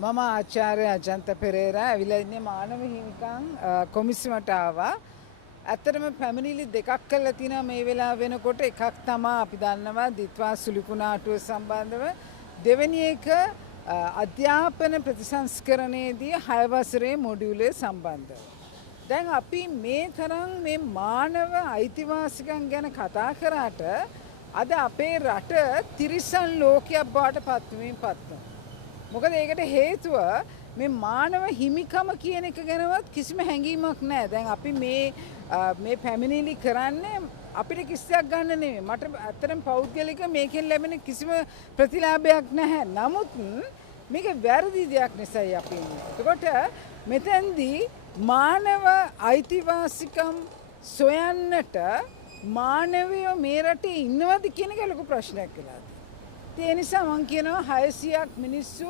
මම ආචාර්ය අජන්ත පෙරේරා ඇවිල්ලා ඉන්නේ මානව හිමිකම් කොමිසමට ආවා. ඇත්තටම පැමිණිලි දෙකක් කරලා තිනවා මේ වෙලාව වෙනකොට. එකක් තමයි අපි දන්නවා දිත්වා සුලිකුණාටුව සම්බන්ධව. දෙවෙනි එක අධ්‍යාපන ප්‍රතිසංස්කරණයේදී 6 වසරේ මොඩියුලේ සම්බන්ධව. දැන් අපි මේ තරම් මේ මානව අයිතිවාසිකම් ගැන කතා කරාට අද අපේ රට තිරිසන් ලෝකයක් බවට පත්වීම පත්වනවා. මොකද ඒකට හේතුව මේ මානව හිමිකම කියන එක ගැනවත් කිසිම හැඟීමක් නැහැ. දැන් අපි මේ පැමිණිලි කරන්නේ අපිට කිසියක් ගන්න නෙමෙයි. මට ඇත්තටම පෞද්ගලික මේකෙන් ලැබෙන කිසිම ප්‍රතිලාභයක් නැහැ. නමුත් මේක වැරදි දෙයක් නිසායි අපි ඉන්නේ. එතකොට මෙතෙන්දී මානව අයිතිවාසිකම් සොයන්නට මානවයෝ මේ රටේ ඉන්නවද කියන එක ලොකු ප්‍රශ්නයක් වෙලා තියෙනවා. ඒ නිසා මම කියනවා 600ක් මිනිස්සු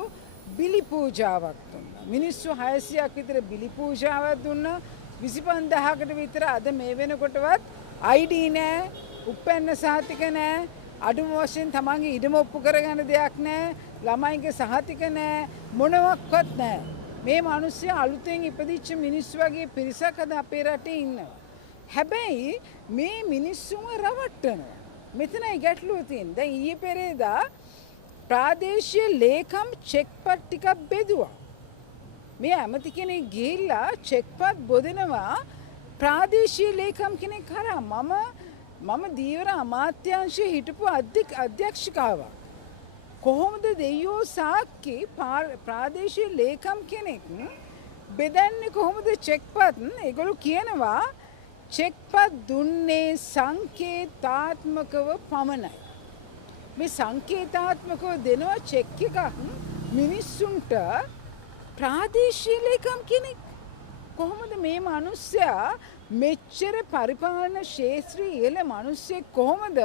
බිලි පූජාවක් දුන්නා. මිනිස්සු 600ක් විතර බිලි පූජාවක් දුන්නා. 25000කට විතර අද මේ වෙනකොටවත් ID නැහැ, උපැන්න සහතික නැහැ, අඩුම වශයෙන් තමන්ගේ ඉඩම ඔප්පු කරගන්න දෙයක් නැහැ, ළමයිගේ සහතික නැහැ, මොනවත්වත් නැහැ. මේ මිනිස්සු අලුතෙන් ඉපදිච්ච මිනිස්සු වගේ පිරිසක් අද අපේ රටේ ඉන්නවා. හැබැයි මේ මිනිස්සුම රවට්ටනවා. මෙතනයි ගැටලුව තියෙන්නේ. දැන් ඊයේ පෙරේදා ප්‍රාදේශීය ලේකම් චෙක්පත් ටිකක් බෙදුවා. මේ ඇමති කෙනෙක් ගිහිල්ලා චෙක්පත් බොදෙනවා ප්‍රාදේශීය ලේකම් කෙනෙක් කරා. මම දීවර අමාත්‍යාංශයේ හිටපු අධ්‍යක්ෂිකාවක්. කොහොමද දෙයියෝ සාක්කි ප්‍රාදේශීය ලේකම් කෙනෙක් බෙදන්නේ කොහොමද චෙක්පත්? ඒගොල්ලෝ කියනවා චෙක්පත් දුන්නේ සංකේතාත්මකව පමණයි. මේ සංකේතාත්මකව දෙනවා චෙක් එකක් මිනිස්සුන්ට ප්‍රාදේශීය ලේකම් කෙනෙක්. කොහොමද මේ මිනිස්සයා මෙච්චර පරිපාලන ශාස්ත්‍රයේ ඉහළ මිනිස්සෙක් කොහොමද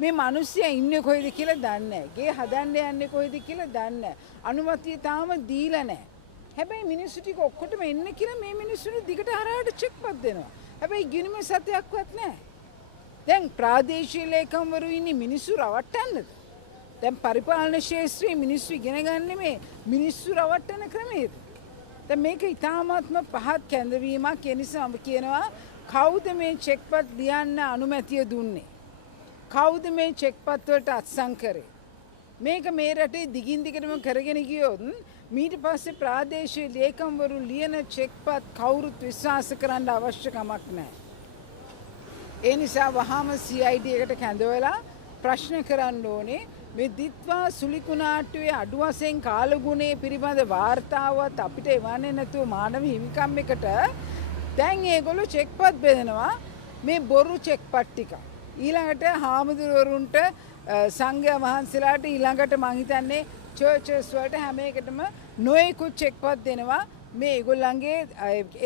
මේ මිනිස්සයා ඉන්නේ කොහෙද කියලා දන්නේ නැහැ. ගේ හදන්න යන්නේ කොහෙද කියලා දන්නේ නැහැ. අනුමැතිය තාම දීලා නැහැ. හැබැයි මිනිස්සු ටික ඔක්කොටම එන්න කියලා මේ මිනිස්සුන්ට දිගට හරහාට චෙක්පත් දෙනවා. හැබැයි ගිණුම සතයක්වත් නැහැ. දැන් ප්‍රාදේශීය ලේකම්වරු ඉන්නේ මිනිස්සු රවට්ටන්නද? දැන් පරිපාලන ශාස්ත්‍රයේ මිනිස්සු ඉගෙන ගන්න මේ මිනිස්සු රවට්ටන ක්‍රමයේද? දැන් මේක ඉතාමත්ම පහත් කැඳවීමක්. ඒ නිසා මම කියනවා කවුද මේ චෙක්පත් ලියන්න අනුමැතිය දුන්නේ? කවුද මේ චෙක්පත් වලට අත්සන් කරේ? මේක මේ රටේ දිගින් දිගටම කරගෙන ගියොත් ඊට පස්සේ ප්‍රාදේශීය ලේකම්වරු ලියන චෙක්පත් කවුරුත් විශ්වාස කරන්න අවශ්‍ය කමක් නැහැ. ඒ නිසා වහාම CID එකට කැඳවලා ප්‍රශ්න කරන්න ඕනේ. මේ දිත්වා සුලිකුණාටුවේ අඩු වශයෙන් කාලගුණයේ පිළිබඳ වාර්තාවත් අපිට එවන්නේ නැතුව මානව හිමිකම් එකට දැන් ඒගොල්ලෝ චෙක්පත් බෙදනවා. මේ බොරු චෙක්පත් ටික ඊළඟට හාමුදුරුවරුන්ට සංඝයා වහන්සේලාට ඊළඟට මං හිතන්නේ චර්චස් වලට හැම එකටම නොයෙකුත් චෙක්පත් දෙනවා මේ ඒගොල්ලන්ගේ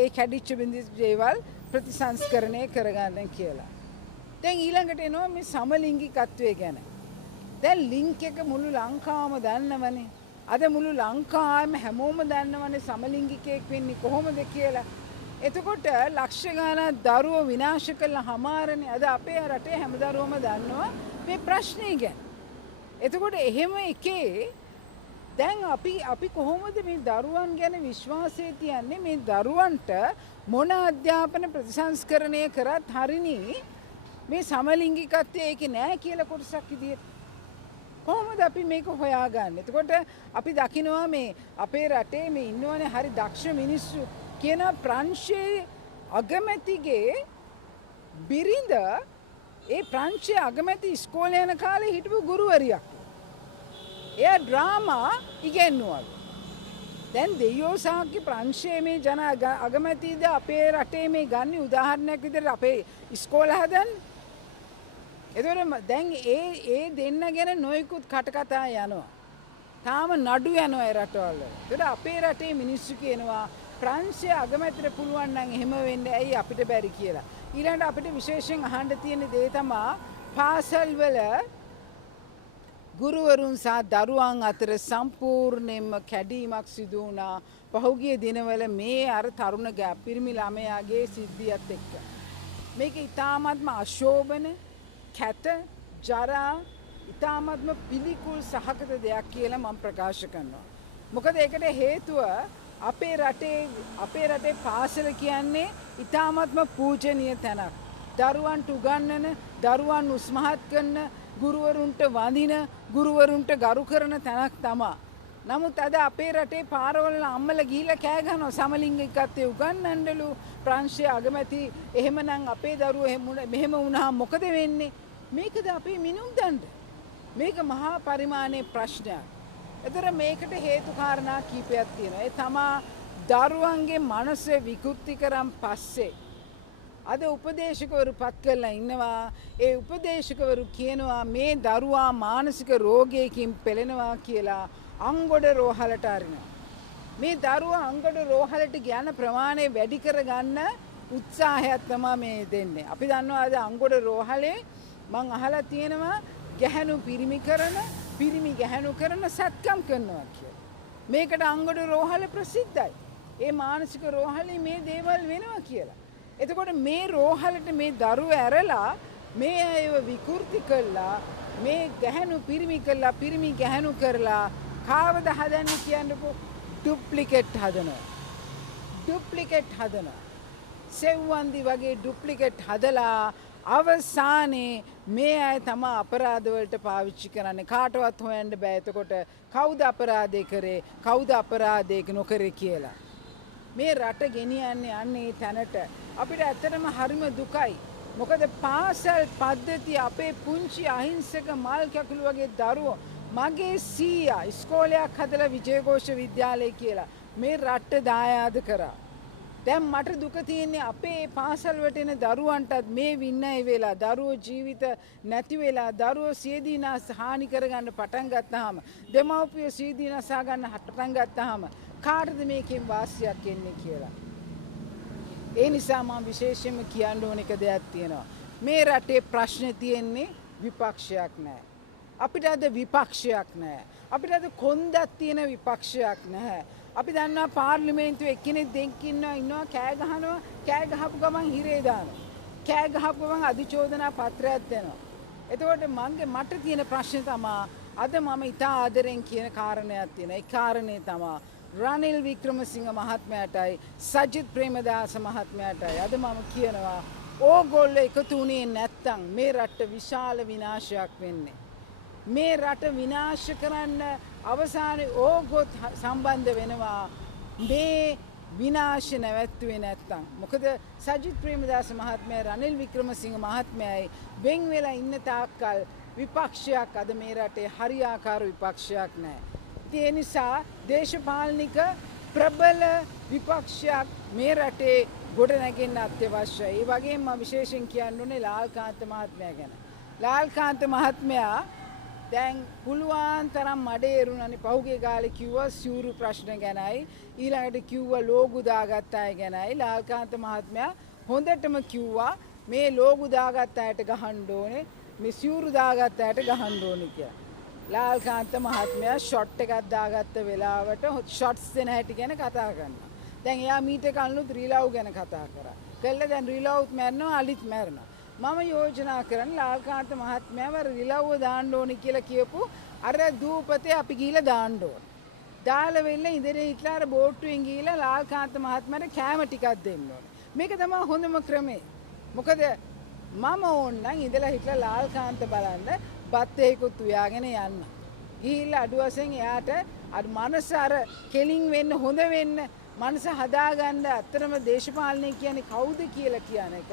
ඒ කැඩිච්ච බින්දිස් දේවල් ප්‍රතිසංස්කරණය කරගන්න කියලා. දැන් ඊළඟට එනවා මේ සමලිංගිකත්වය ගැන. දැන් ලින්ක් එක මුළු ලංකාවම දන්නවනේ. අද මුළු ලංකාවම හැමෝම දන්නවනේ සමලිංගිකයෙක් වෙන්නේ කොහොමද කියලා. එතකොට ලක්ෂ ගණන් දරුවෝ විනාශ කළා හමාරනේ. අද අපේ රටේ හැම දරුවම දන්නවා මේ ප්‍රශ්නේ ගැන. එතකොට එහෙම එකේ දැන් අපි කොහොමද මේ දරුවන් ගැන විශ්වාසය තියන්නේ? මේ දරුවන්ට මොන අධ්‍යාපන ප්‍රතිසංස්කරණය කරත් හරිනේ මේ සමලිංගිකත්වය ඒකේ නැහැ කියලා කොටසක් විදියට. කොහොමද අපි මේක හොයාගන්නේ? එතකොට අපි දකිනවා මේ අපේ රටේ මේ ඉන්නවනේ හරි දක්ෂ මිනිස්සු කියන ප්‍රංශයේ අගමැතිගේ බිරිඳ ඒ ප්‍රංශයේ අගමැති ඉස්කෝලේ යන කාලේ හිටපු ගුරුවරියක්. එයා ඩ්‍රාමා ඉගෙනුවා. දැන් දෙයියෝ සාක්කි ප්‍රංශයේ මේ ජන අගමැතිද අපේ රටේ මේ ගන්න උදාහරණයක් විදිහට අපේ ඉස්කෝල හදන්නේ. එතකොට දැන් ඒ දෙන්න ගැන නොයෙකුත් කටකතා යනවා. තාම නඩු යනවා ඒ රටවල. ඒතර අපේ රටේ මිනිස්සු කියනවා ප්‍රංශයේ අගමැතිට පුළුවන් නම් එහෙම වෙන්න ඇයි අපිට බැරි කියලා. ඊළඟට අපිට විශේෂයෙන් අහන්න තියෙන දේ තමයි පාසල්වල ගුරුවරුන් සහ දරුවන් අතර සම්පූර්ණයෙන්ම කැඩීමක් සිදු වුණා පහුගිය දිනවල මේ අර තරුණ පිරිමි ළමයාගේ සිද්ධියත් එක්ක. මේක ඉතාමත්ම අශෝභන කැත ජරා ඉතාමත්ම පිළිකුල් සහගත දෙයක් කියලා මම ප්‍රකාශ කරනවා. මොකද ඒකට හේතුව අපේ රටේ පාසල කියන්නේ ඉතාමත්ම පූජනීය තැනක්. දරුවන්ට උගන්වන, දරුවන් උස්මහත් කරන, ගුරුවරුන්ට වඳින, ගුරුවරුන්ට ගරු කරන තැනක් තමා. නමුත් අද අපේ රටේ පාරවල අම්මලා ගිහිල්ලා කෑ ගහනවා සමලිංගිකත්වයේ උගන්වන්නලු ප්‍රංශයේ අගමැති එහෙමනම් අපේ දරුවෝ මෙහෙම වුණාම මොකද වෙන්නේ? මේකද අපේ මිනුම් දණ්ඩ. මේක මහා පරිමාණයේ ප්‍රශ්නයක්. ඒතර මේකට හේතු කාරණා කීපයක් තියෙනවා. ඒ තමා දරුවන්ගේ මනස විකෘති කරන් පස්සේ අද උපදේශකවරු පත් කරලා ඉන්නවා. ඒ උපදේශකවරු කියනවා මේ දරුවා මානසික රෝගයකින් පෙළෙනවා කියලා අංගොඩ රෝහලට අරිනවා. මේ දරුවා අංගොඩ රෝහලට යන ප්‍රමාණය වැඩි කරගන්න උත්සාහයක් තමයි මේ දෙන්නේ. අපි දන්නවා අද අංගොඩ රෝහලේ මං අහලා තියෙනවා ගැහැණු පිරිමි ගැහැණු කරන සත්කම් කරනවා කියලා. මේකට අංගොඩ රෝහල ප්‍රසිද්ධයි. ඒ මානසික රෝහලේ මේ දේවල් වෙනවා කියලා. එතකොට මේ රෝහලට මේ දරුවෝ ඇරලා මේ අයව විකෘති කළා, මේ ගැහැණු පිරිමි කළා, පිරිමි ගැහැණු කරලා කාවද හදන්නේ කියන්නකෝ? ඩුප්ලිකේට් හදනවා. සෙව්වන්දි වගේ ඩුප්ලිකේට් හදලා අවසානයේ මේ අය තම අපරාධ වලට පාවිච්චි කරන්නේ. කාටවත් හොයන්න බෑ එතකොට කවුද අපරාධේ කරේ, කවුද අපරාධේ නොකරේ කියලා. මේ රට ගෙනියන්නේ අන්නේ තැනට. අපිට ඇත්තටම හරිම දුකයි. මොකද පාසල් පද්ධතිය අපේ පුංචි අහිංසක මල් කැකුළු වගේ දරුවෝ මගේ සීයා ඉස්කෝලයක් හදලා විජයഘോഷ විද්‍යාලය කියලා මේ රට දායාද කරා. දැන් මට දුක තියෙන්නේ අපේ පාසල් වලට එන දරුවන්ටත් මේ වින්නය වෙලා දරුවෝ ජීවිත නැති වෙලා දරුවෝ සියදීනාස් හානි කරගන්න පටන් ගත්තාම දෙමව්පියෝ සියදීනාසා ගන්න පටන් ගත්තාම කාටද මේකෙන් වාසියක් එන්නේ කියලා. ඒ නිසා මම විශේෂයෙන්ම කියන්න ඕන එක දෙයක් තියෙනවා. මේ රටේ ප්‍රශ්න තියෙන්නේ විපක්ෂයක් නැහැ. අපිට අද විපක්ෂයක් නැහැ. අපිට අද කොන්දක් තියෙන විපක්ෂයක් නැහැ. අපි දන්නවා පාර්ලිමේන්තුවේ එක්කෙනෙක් දෙන්නෙක් ඉන්නවා කෑ ගහනවා, කෑ ගහපු ගමන් හිරේ දානවා. කෑ ගහපු ගමන් අධිචෝදනා පත්‍රයක් දෙනවා. එතකොට මට තියෙන ප්‍රශ්නේ තමයි අද මම ඉතා ආදරෙන් කියන කාරණයක් තියෙනවා. ඒ කාරණේ තමයි රනිල් වික්‍රමසිංහ මහත්මයාටයි සජිත් ප්‍රේමදාස මහත්මයාටයි අද මම කියනවා ඕගොල්ලෝ එකතු වුණේ නැත්තම් මේ රට විශාල විනාශයක් වෙන්නේ. මේ රට විනාශ කරන්න අවසානයේ ඕගොත් සම්බන්ධ වෙනවා මේ විනාශ නැවැත්තුවේ නැත්තම්. මොකද සජිත් ප්‍රේමදාස මහත්මයා රනිල් වික්‍රමසිංහ මහත්මයායි වෙන් වෙලා ඉන්න තාක්කල් විපක්ෂයක් අද මේ රටේ හරියාකාර විපක්ෂයක් නැහැ. ඒ නිසා දේශපාලනික ප්‍රබල විපක්ෂයක් මේ රටේ ගොඩනැගෙන්න අත්‍යවශ්‍යයි. ඒ වගේම මම විශේෂයෙන් කියන්න ඕනේ ලාල්කාන්ත මහත්මයා ගැන. ලාල්කාන්ත මහත්මයා දැන් පුළුවන් තරම් මඩේ එරුණනේ. පහුගිය කාලේ කිව්වා සිවුරු ප්‍රශ්න ගැනයි, ඊළඟට කිව්වා ලෝගු දාගත්ත අය ගැනයි. ලාල්කාන්ත මහත්මයා හොඳටම කිව්වා මේ ලෝගු දාගත්ත අයට ගහන්න ඕනේ, මේ සිවුරු දාගත්ත අයට ගහන්න ඕනේ කියලා. ලාල්කාන්ත මහත්මයා ෂොට් එකක් දාගත්ත වෙලාවට ෂොට්ස් දෙන හැටි ගැන කතා කරනවා. දැන් එයා මීට කලිනුත් රිලව් ගැන කතා කරා. කළා දැන් රිලව්ත් මැරෙනවා, අලිත් මැරෙනවා. මම යෝජනා කරන්නේ ලාල්කාන්ත මහත්මයාව රිලව්ව දාන්න ඕනේ කියලා කියපු අර දූපතේ අපි ගිහිල්ලා දාන්න ඕනේ. දාලා වෙන්න ඉදිරියේ හිටලා අර බෝට්ටුවෙන් ගිහිල්ලා ලාල්කාන්ත මහත්මයාට කෑම ටිකක් දෙන්න ඕනේ. මේක තමයි හොඳම ක්‍රමය. මොකද මම ඕන්නම් ඉඳලා හිටලා ලාල්කාන්ත බලන්න බත් එකකුත් උයාගෙන යන්න. ගිහිල්ලා අඩු වශයෙන් එයාට අර මනස අර කෙලින් වෙන්න හොඳ වෙන්න මනස හදාගන්න අත්‍තරම දේශපාලනය කියන්නේ කවුද කියලා කියන එක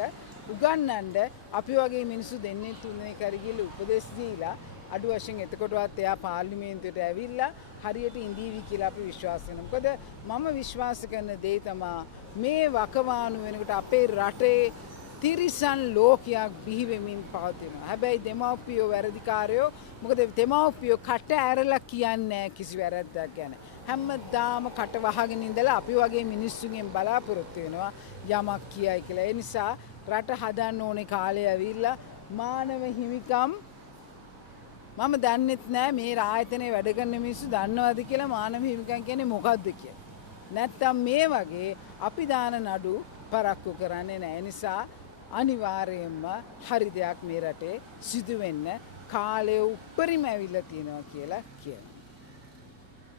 උගන්වන්න අපි වගේ මිනිස්සු දෙන්නේ තුනේ කරගිල උපදෙස් දීලා අඩු වශයෙන් එතකොටවත් එයා පාර්ලිමේන්තුවට ඇවිල්ලා හරියට ඉඳීවි කියලා අපි විශ්වාස කරනවා. මොකද මම විශ්වාස කරන දේ තමයි මේ වකවානු වෙනකොට අපේ රටේ තිරිසන් ලෝකයක් බිහි වෙමින් පවතිනවා. හැබැයි දෙමව්පියෝ වැරදිකාරයෝ. මොකද දෙමව්පියෝ කට ඇරලා කියන්නේ කිසි වැරද්දක් ගැන. හැමදාම කට වහගෙන ඉඳලා අපි වගේ මිනිස්සුන්ගෙන් බලාපොරොත්තු වෙනවා යමක් කියයි කියලා. ඒ නිසා රට හදන්න ඕනේ කාලය ඇවිල්ලා මානව හිමිකම් මම දන්නෙත් නෑ මේ ආයතනයේ වැඩ කරන මිනිස්සු දන්නවද කියලා මානව හිමිකම් කියන්නේ මොකක්ද කියලා. නැත්තම් මේ වගේ අපි දාන නඩු පරක්කු කරන්නේ නෑ. නිසා අනිවාර්යයෙන්ම හරි දෙයක් මේ රටේ සිදු වෙන්න කාලය උපරිම ඇවිල්ලා තියෙනවා කියලා කියනවා.